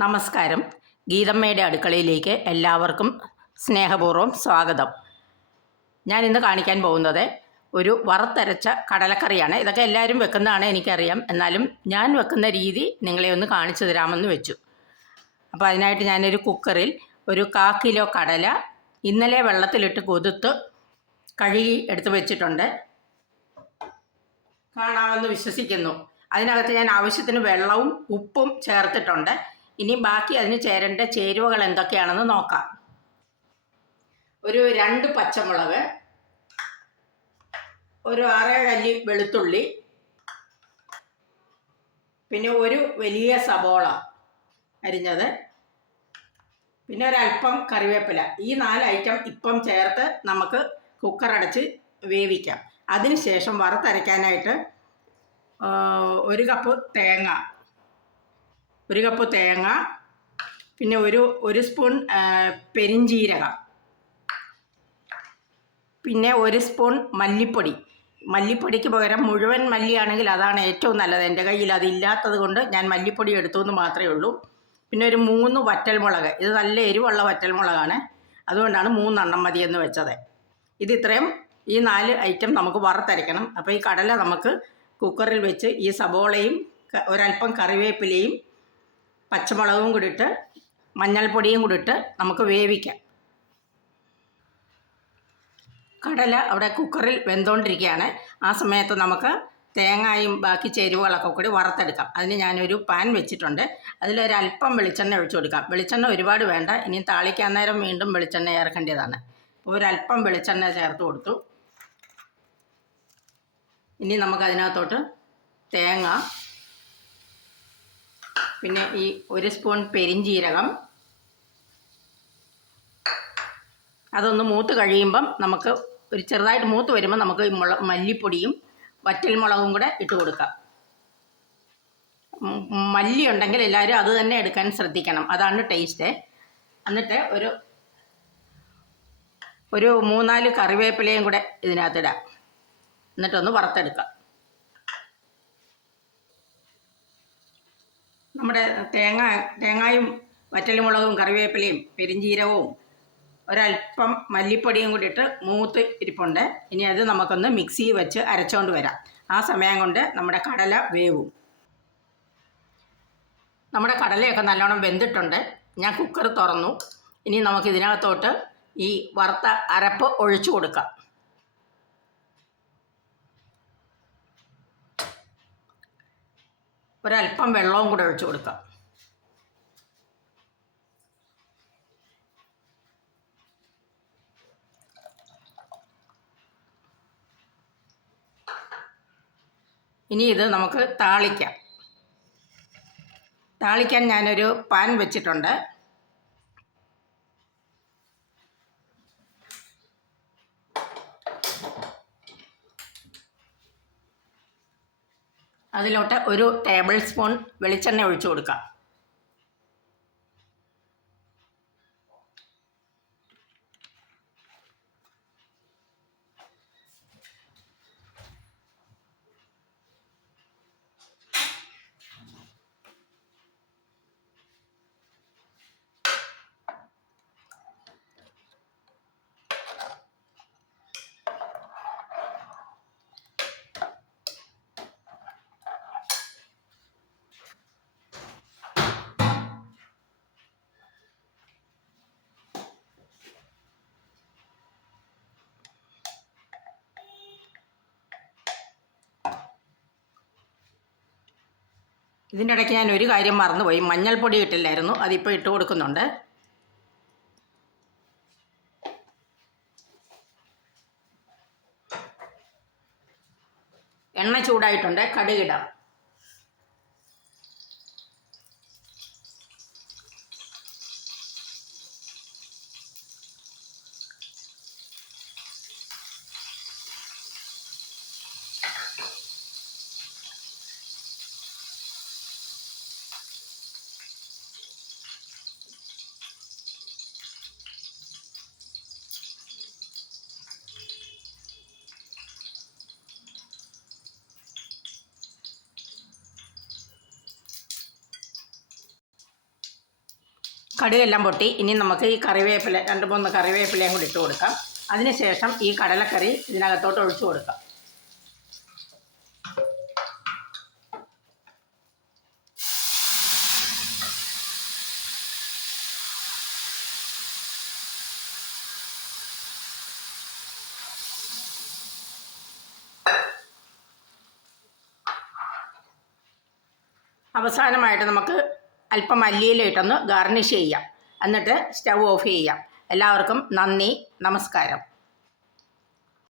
നമസ്കാരം. ഗീതമ്മയുടെ അടുക്കളയിലേക്ക് എല്ലാവർക്കും സ്നേഹപൂർവ്വം സ്വാഗതം. ഞാൻ ഇന്ന് കാണിക്കാൻ പോകുന്നത് ഒരു വറുത്തരച്ച കടലക്കറിയാണ്. ഇതൊക്കെ എല്ലാവരും വെക്കുന്നതാണ് എനിക്കറിയാം. എന്നാലും ഞാൻ വെക്കുന്ന രീതി നിങ്ങളെ ഒന്ന് കാണിച്ചു തരാമെന്ന് വെച്ചു. അപ്പോൾ അതിനായിട്ട് ഞാനൊരു കുക്കറിൽ ഒരു 1/4 കിലോ കടല ഇന്നലെ വെള്ളത്തിലിട്ട് കുതിർത്ത് കഴുകി എടുത്ത് വെച്ചിട്ടുണ്ട്. കാണാമെന്ന് വിശ്വസിക്കുന്നു. അതിനകത്ത് ഞാൻ ആവശ്യത്തിന് വെള്ളവും ഉപ്പും ചേർത്തിട്ടുണ്ട്. ഇനി ബാക്കി അതിന് ചേരേണ്ട ചേരുവകൾ എന്തൊക്കെയാണെന്ന് നോക്കാം. ഒരു 2 പച്ചമുളക്, ഒരു 6-7 അല്ലി വെളുത്തുള്ളി, പിന്നെ ഒരു വലിയ സബോള അരിഞ്ഞത്, പിന്നെ ഒരല്പം കറിവേപ്പില. ഈ 4 ഐറ്റം ഇപ്പം ചേർത്ത് നമുക്ക് കുക്കർ അടച്ച് വേവിക്കാം. അതിനുശേഷം വറുത്തരയ്ക്കാനായിട്ട് 1 കപ്പ് തേങ്ങ, പിന്നെ ഒരു സ്പൂൺ പെരിഞ്ജീരകം, പിന്നെ 1 സ്പൂൺ മല്ലിപ്പൊടിക്ക് പകരം മുഴുവൻ മല്ലിയാണെങ്കിൽ അതാണ് ഏറ്റവും നല്ലത്. എൻ്റെ കയ്യിൽ അതില്ലാത്തത് കൊണ്ട് ഞാൻ മല്ലിപ്പൊടി എടുത്തു എന്ന് മാത്രമേ ഉള്ളൂ. പിന്നെ ഒരു 3 വറ്റൽമുളക്. ഇത് നല്ല എരിവുള്ള വറ്റൽമുളകാണ്, അതുകൊണ്ടാണ് 3 എണ്ണം മതിയെന്ന് വെച്ചത്. ഇത്രയും ഈ 4 ഐറ്റം നമുക്ക് വറുത്തരയ്ക്കണം. അപ്പോൾ ഈ കടല നമുക്ക് കുക്കറിൽ വെച്ച് ഈ സബോളയും ഒരല്പം കറിവേപ്പിലയും പച്ചമുളകും കൂടി ഇട്ട് മഞ്ഞൾപ്പൊടിയും കൂടി ഇട്ട് നമുക്ക് വേവിക്കാം. കടല അവിടെ കുക്കറിൽ വെന്തുകൊണ്ടിരിക്കുകയാണ്. ആ സമയത്ത് നമുക്ക് തേങ്ങയും ബാക്കി ചേരുവകളൊക്കെ കൂടി വറുത്തെടുക്കാം. അതിന് ഞാനൊരു പാൻ വെച്ചിട്ടുണ്ട്. അതിലൊരല്പം വെളിച്ചെണ്ണ ഒഴിച്ചു കൊടുക്കാം. വെളിച്ചെണ്ണ ഒരുപാട് വേണ്ട. ഇനി താളിക്കാൻ നേരം വീണ്ടും വെളിച്ചെണ്ണ ചേർക്കേണ്ടതാണ്. ഒരല്പം വെളിച്ചെണ്ണ ചേർത്ത് കൊടുത്തു. ഇനി നമുക്കതിനകത്തോട്ട് തേങ്ങ, പിന്നെ ഈ 1 സ്പൂൺ പെരിഞ്ജീരകം, അതൊന്ന് മൂത്ത് കഴിയുമ്പം നമുക്ക് ഒരു ചെറുതായിട്ട് മൂത്ത് വരുമ്പോൾ നമുക്ക് മല്ലിപ്പൊടിയും വറ്റൽമുളകും കൂടെ ഇട്ട് കൊടുക്കാം. മല്ലി ഉണ്ടെങ്കിൽ എല്ലാവരും അത് തന്നെ എടുക്കാൻ ശ്രദ്ധിക്കണം, അതാണ് ടേസ്റ്റ്. എന്നിട്ട് ഒരു 3-4 കറിവേപ്പിലയും കൂടെ ഇതിനകത്തിടാം. എന്നിട്ടൊന്ന് വറുത്തെടുക്കാം. നമ്മുടെ തേങ്ങയും വറ്റൽമുളകും കറിവേപ്പിലയും പെരിഞ്ജീരകവും ഒരല്പം മല്ലിപ്പൊടിയും കൂടി ഇട്ട് മൂത്ത് ഇരിപ്പുണ്ട്. ഇനി അത് നമുക്കൊന്ന് മിക്സി വെച്ച് അരച്ചുകൊണ്ട് വരാം. ആ സമയം കൊണ്ട് നമ്മുടെ കടല വേവും. നമ്മുടെ കടലയൊക്കെ നല്ലോണം വെന്തിട്ടുണ്ട്. ഞാൻ കുക്കർ തുറന്നു. ഇനി നമുക്ക് ഇതിനകത്തോട്ട് ഈ വറുത്ത അരപ്പ് ഒഴിച്ചു കൊടുക്കാം. ഒരല്പം വെള്ളവും കൂടെ ഒഴിച്ചു കൊടുക്കാം. ഇനി ഇത് നമുക്ക് താളിക്കാൻ ഞാനൊരു പാൻ വെച്ചിട്ടുണ്ട്. അതിലോട്ട് 1 ടേബിൾ സ്പൂൺ വെളിച്ചെണ്ണ ഒഴിച്ചു കൊടുക്കാം. ഇതിൻ്റെ ഇടയ്ക്ക് ഞാൻ ഒരു കാര്യം മറന്നുപോയി. മഞ്ഞൾപ്പൊടി ഇട്ടില്ലായിരുന്നു, അതിപ്പോൾ ഇട്ട് കൊടുക്കുന്നുണ്ട്. എണ്ണ ചൂടായിട്ടുണ്ട്, കടുകിടാം. കടുകെല്ലാം പൊട്ടി. ഇനി നമുക്ക് ഈ കറിവേപ്പില 2-3 കറിവേപ്പിലയും കൂടി ഇട്ട് കൊടുക്കാം. അതിനുശേഷം ഈ കടലക്കറി ഇതിനകത്തോട്ട് ഒഴിച്ചു കൊടുക്കാം. അവസാനമായിട്ട് നമുക്ക് അല്പം മല്ലിയില ഇട്ടൊന്ന് ഗാർണിഷ് ചെയ്യാം. എന്നിട്ട് സ്റ്റൗ ഓഫ് ചെയ്യാം. എല്ലാവർക്കും നന്ദി, നമസ്കാരം.